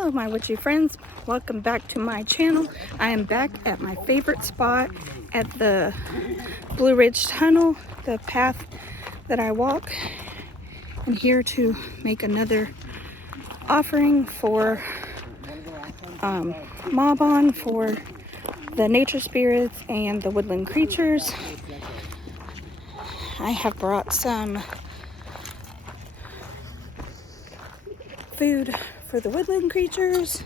Hello my witchy friends, welcome back to my channel. I am back at my favorite spot at the Blue Ridge Tunnel, the path that I walk. I'm here to make another offering for Mabon, for the nature spirits and the woodland creatures. I have brought some food for the woodland creatures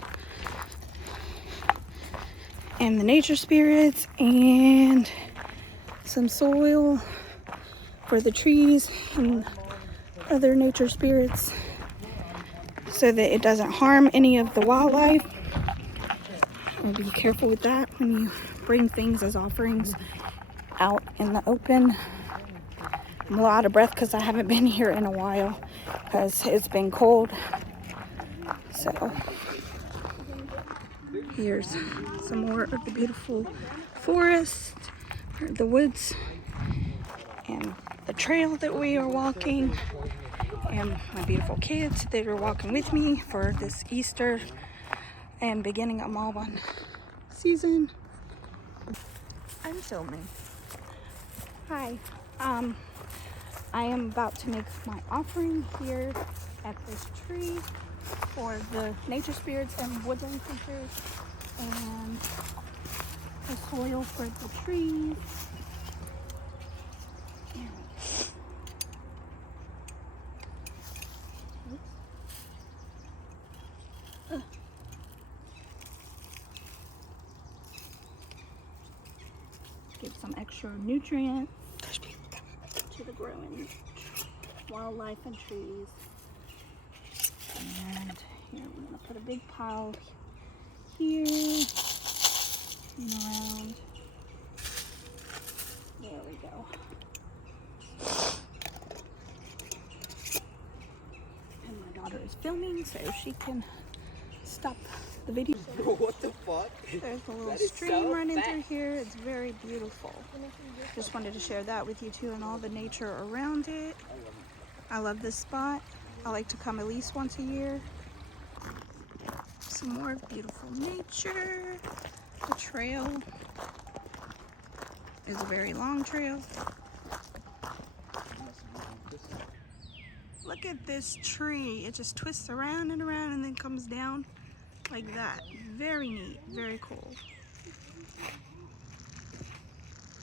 and the nature spirits, and some soil for the trees and other nature spirits so that it doesn't harm any of the wildlife. And be careful with that when you bring things as offerings out in the open. I'm a little out of breath because I haven't been here in a while because it's been cold. So here's some more of the beautiful forest, the woods, and the trail that we are walking, and my beautiful kids that are walking with me for this Easter and beginning of Mabon season. I'm filming. Hi. I am about to make my offering here at this tree for the nature spirits and woodland creatures, and the soil for the trees. Give some extra nutrient to the growing wildlife and trees. And here we're gonna put a big pile here and around. There we go. And my daughter is filming so she can stop the video. What the fuck? There's a little stream running through here. It's very beautiful. Just wanted to share that with you too, and all the nature around it. I love this spot. I like to come at least once a year. Some more beautiful nature. The trail is a very long trail. Look at this tree. It just twists around and around and then comes down like that. Very neat, very cool.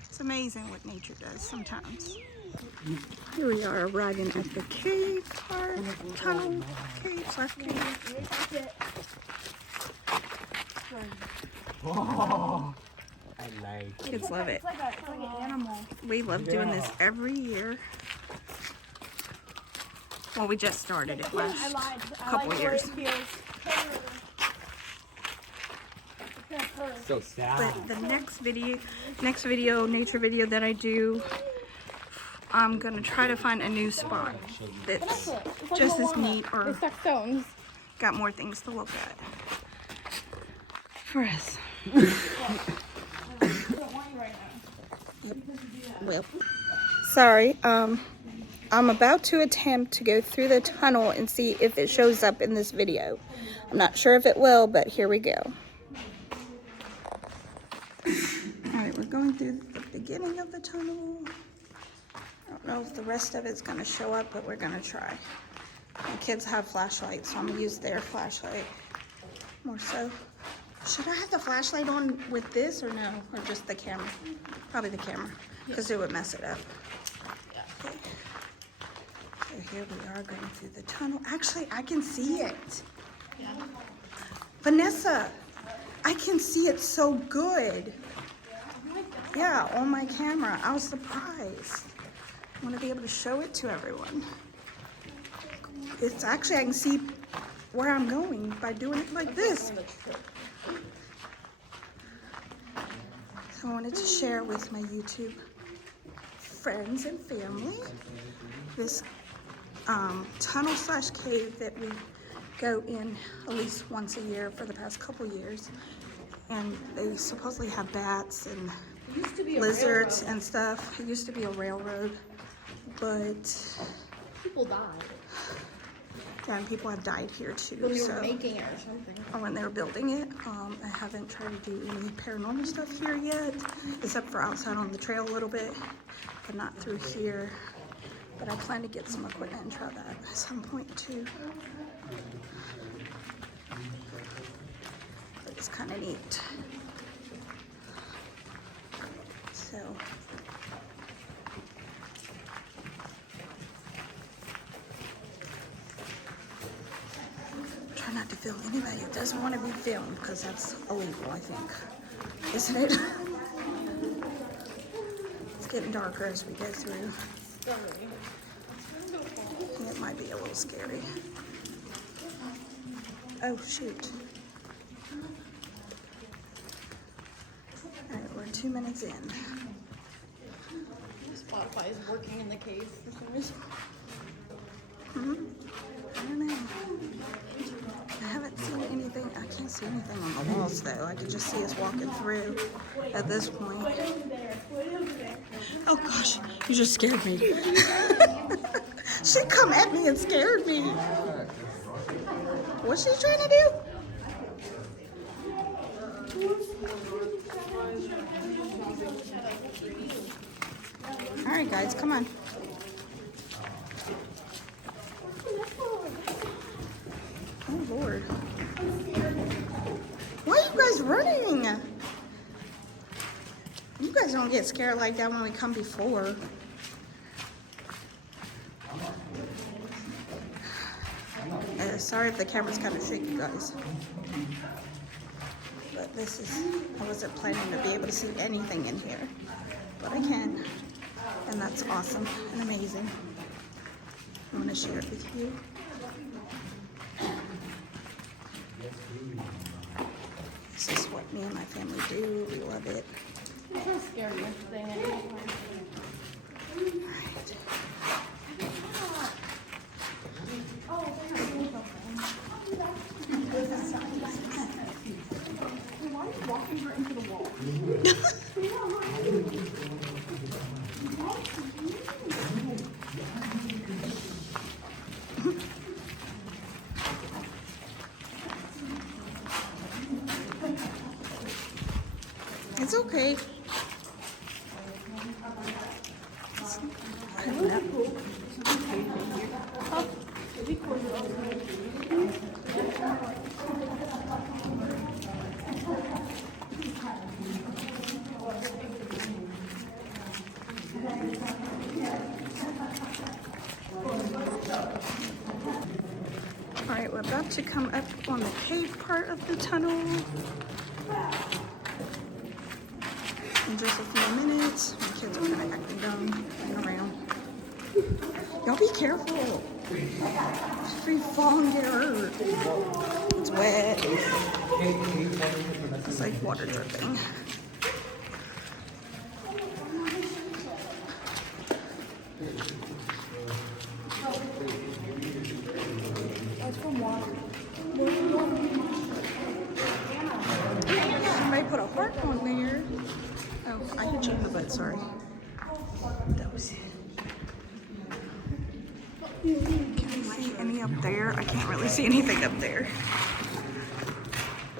It's amazing what nature does sometimes. Here we are arriving at the cave part, tunnel, cave/cave. Oh, I like. Kids love it. It's like an animal. We love doing this every year. Well, we just started it last couple years. So sad. But the next video, nature video that I do, I'm gonna try to find a new spot that's just as neat or got more things to look at for us. Yep. Well, sorry. I'm about to attempt to go through the tunnel and see if it shows up in this video. I'm not sure if it will, but here we go. Alright, we're going through the beginning of the tunnel. I don't know if the rest of it's going to show up, but we're going to try. My kids have flashlights, so I'm going to use their flashlight more so. Should I have the flashlight on with this or no? Or just the camera? Probably the camera, because it would mess it up. Okay. So here we are going through the tunnel. Actually, I can see it. Vanessa, I can see it so good. Yeah, on my camera. I was surprised. I want to be able to show it to everyone. It's actually, I can see where I'm going by doing it like this. So I wanted to share with my YouTube friends and family this tunnel/cave that we go in at least once a year for the past couple years. And they supposedly have bats and lizards and stuff. It used to be a railroad, but people died. Yeah, and people have died here too. When you so. were making it or something. Or when they were building it. I haven't tried to do any paranormal stuff here yet, except for outside on the trail a little bit, but not through here. But I plan to get some equipment and try that at some point too. But it's kind of neat. So. Try not to film anybody that doesn't want to be filmed, because that's illegal, I think. Isn't it? It's getting darker as we go through. It might be a little scary. Oh, shoot. Alright, we're 2 minutes in. Spotify is working in the cave for some reason. I don't know. I haven't seen anything. I can't see anything on the walls though. I can just see us walking through at this point. Oh gosh, you just scared me. She come at me and scared me. What's she trying to do? All right, guys, come on. Oh Lord. Why are you guys running? You guys don't get scared like that when we come before. Sorry if the camera's kind of shaky, guys. But this is, I wasn't planning to be able to see anything in here. But I can. And that's awesome and amazing. I want to share it with you. This is what me and my family do. We love it. It's the scariest thing at any time. Alright. Why are you walking her into the wall? It's okay. I don't know. All right, we're about to come up on the cave part of the tunnel. In just a few minutes. My kids are kind of acting dumb, running around. Y'all be careful. If you fall and get hurt. It's wet. It's like water dripping. That's from water. Somebody put a heart on there. Oh, I hit you in the butt, sorry. That was it. Can you see any up there? I can't really see anything up there.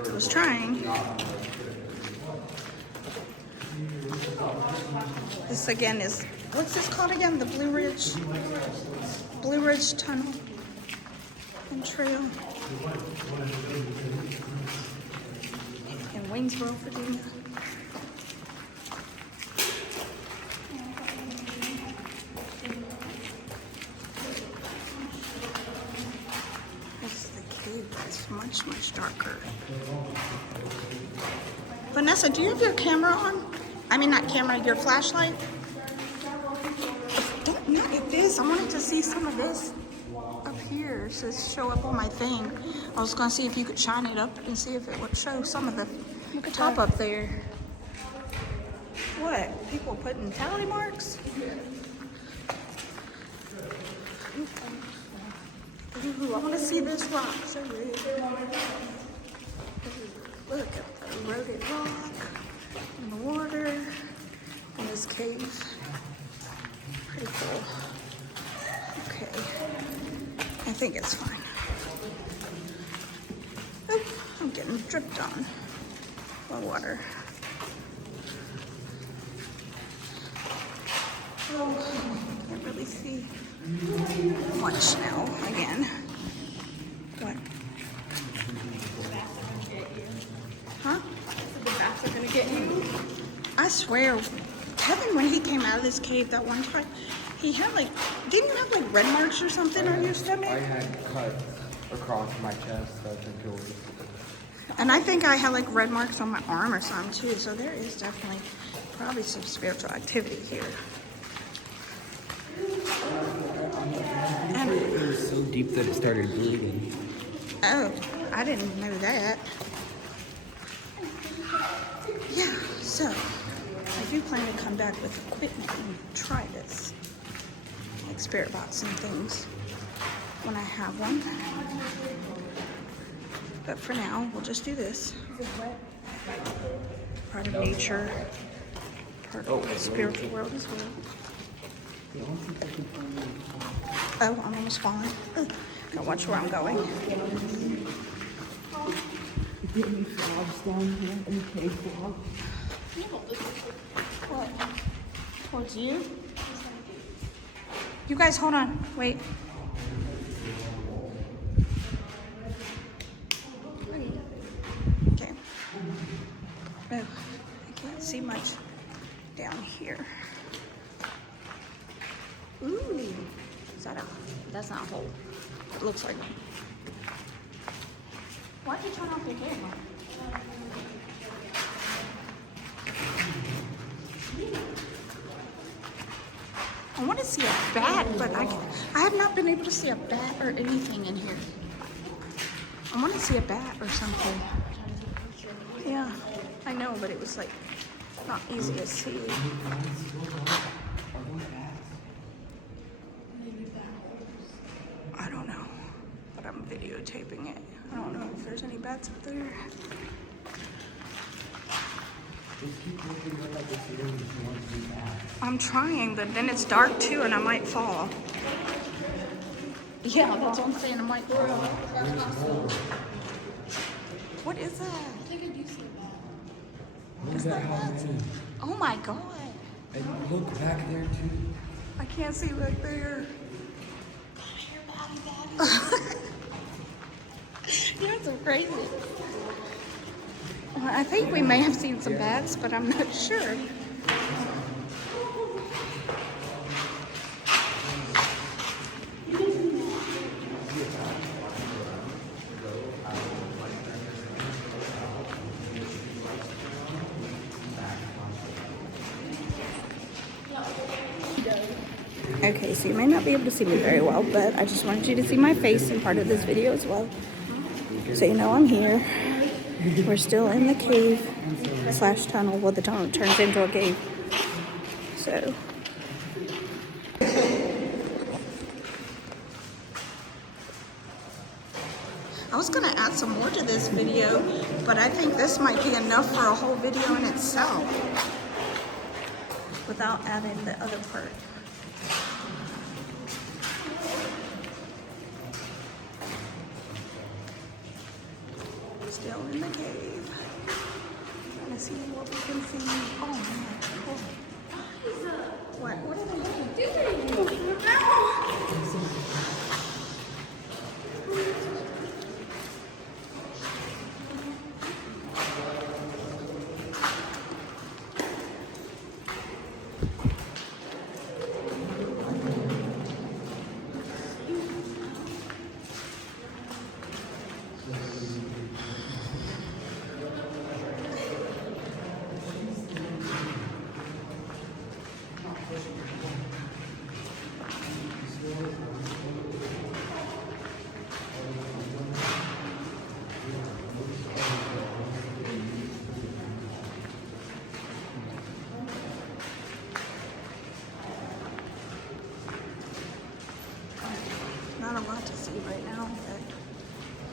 I was trying. This again is, what's this called again? The Blue Ridge Tunnel and Trail in Waynesboro, Virginia. This is the cave. It's much, much darker. Vanessa, do you have your camera on? I mean, not camera, your flashlight? Not if this. I wanted to see some of this up here. It says show up on my thing. I was gonna see if you could shine it up and see if it would show some of the top up there. What? People putting tally marks? Ooh, I want to see this rock. So big. Look at the eroded rock in the water in this cave. Pretty cool. Okay, I think it's fine. I'm getting dripped on by water. Oh, can't really see much now again. What? Huh? The bats are gonna get you. I swear, Kevin, when he came out of this cave that one time, he had like, didn't you have like red marks or something on your stomach? I had cuts across my chest. I think it was. And I think I had like red marks on my arm or something too. So there is definitely probably some spiritual activity here. And, It was so deep that it started bleeding. oh, I didn't know that. Yeah, so I do plan to come back with equipment and try this. Like spirit box and things when I have one. But for now, we'll just do this. Part of nature, part of the spiritual world as well. Oh, I'm almost falling. Gotta watch where I'm going. Get me frogs down here in cave frog. What? Towards you? You guys, hold on. Wait. Okay. Oh, I can't see much down here. Ooh. Is that a... That's not a hole. It looks like one. Why'd you turn off your camera? I want to see a bat, but I have not been able to see a bat or anything in here. I want to see a bat or something. Yeah, I know, but it was like not easy to see. I don't know, but I'm videotaping it. I don't know if there's any bats up there. I'm trying, but then it's dark too and I might fall. Yeah, that's what I'm saying, I might fall. What is that? I think I do see a bat. Is that bats? Oh my god. And look back there too. I can't see back there. You're so crazy. Well, I think we may have seen some bats, but I'm not sure. Okay, so you may not be able to see me very well, but I just wanted you to see my face in part of this video as well. So you know I'm here. We're still in the cave / tunnel. Well, the tunnel turns into a cave. So. I was gonna add some more to this video, but I think this might be enough for a whole video in itself without adding the other part. Still in the cave. Trying to see what we can see. Oh man, cool. What are they doing? Not a lot to see right now, but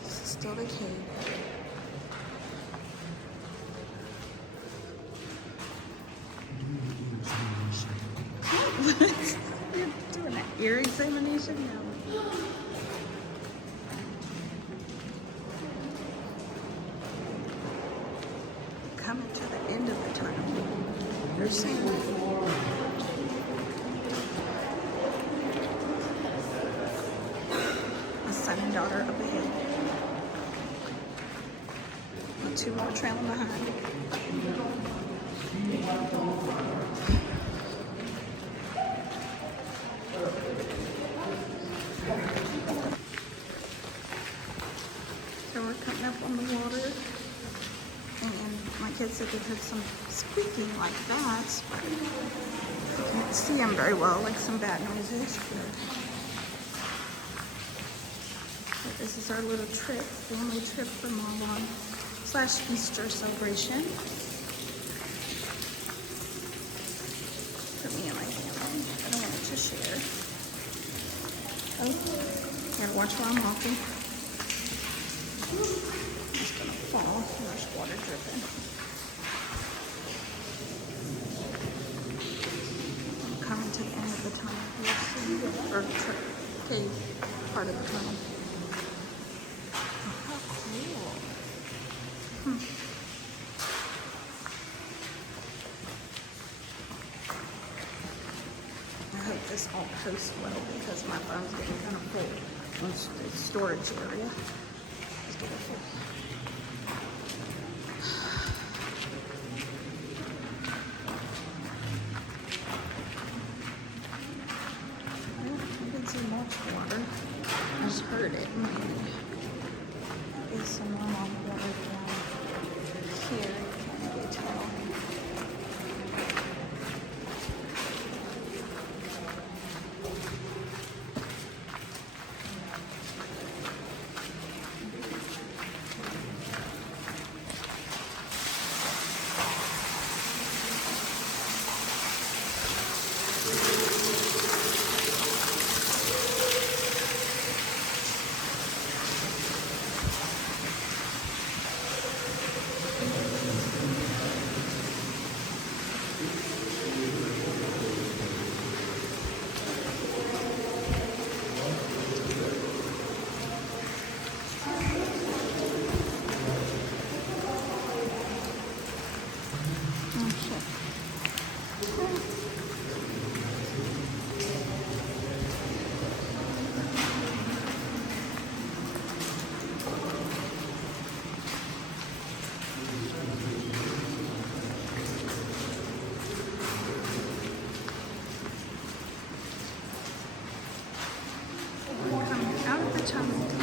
this is still the cave. You're doing an ear examination now. coming to the end of the tunnel. They're saying a son and daughter up ahead. And two more trailing behind. So we're coming up on the water, and my kids said they heard some squeaking like bats, but I can't see them very well, like some bat noises. But this is our little trip, family trip for Mom / Easter celebration. For me and my family. I don't want it to share. Oh, gotta watch while I'm walking. I'm just gonna fall. There's water dripping. I'm coming to the end of the tunnel. You'll see, or cave part of the tunnel. Oh, how cool. I hope this all posts well because my phone's getting kind of full. It's the storage area. It's getting full. I didn't see much water. I just heard it. Maybe. There's some more water down here. Can't really tell.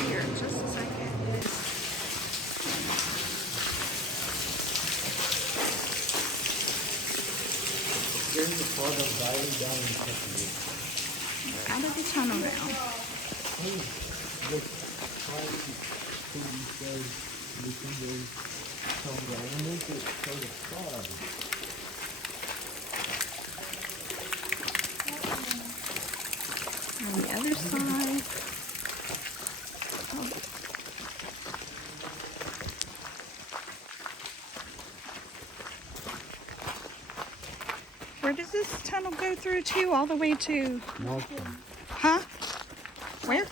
Here in just a second. Here's the part of diving down in Kentucky. We're out of the tunnel now. Look, how you think you say we can go come down and make it so the far. On the other side. Oh. Where does this tunnel go through to? All the way to? Nelson. Huh? Where?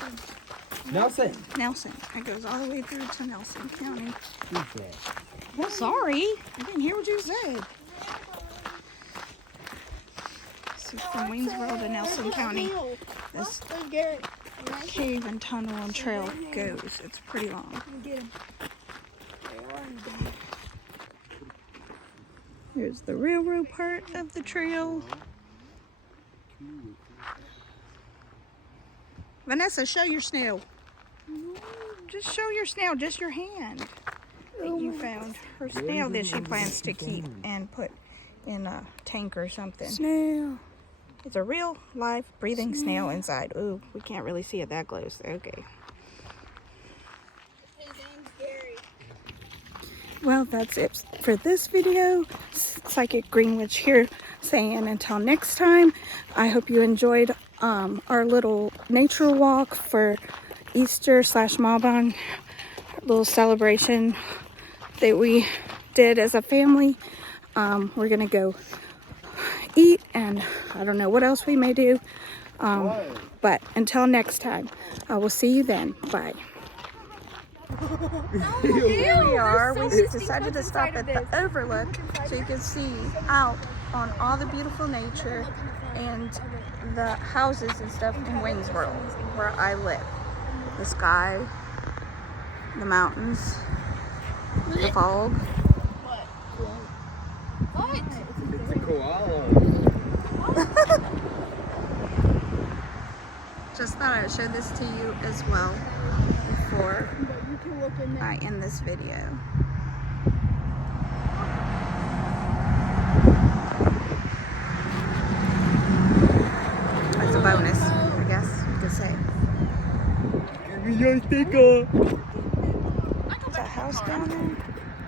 Nelson. Nelson. It goes all the way through to Nelson County. Who's that? Well, sorry. I didn't hear what you said. So from Waynesboro to Nelson County, this cave and tunnel and trail goes. It's pretty long. Here's the railroad part of the trail. Vanessa, show your snail. Just show your snail, just your hand that you found. Her snail that she plans to keep and put in a tank or something. Snail. It's a real, live, breathing snail inside. Ooh, we can't really see it that close. Okay. His name's Gary. Well, that's it for this video. Psychic Greenwich here saying until next time. I hope you enjoyed our little nature walk for Easter / Mabon, little celebration that we did as a family. We're gonna go eat and I don't know what else we may do. But until next time, I will see you then. Bye. Here we are. We so decided to many stop inside at of the overlook so you can see out on all the beautiful nature and the houses and stuff in Waynesboro, where I live. The sky, the mountains, the fog. What? It's a koala. Just thought I'd show this to you as well before I end this video. That's a bonus, I guess you could say. Give me your sticker. There's a house down there.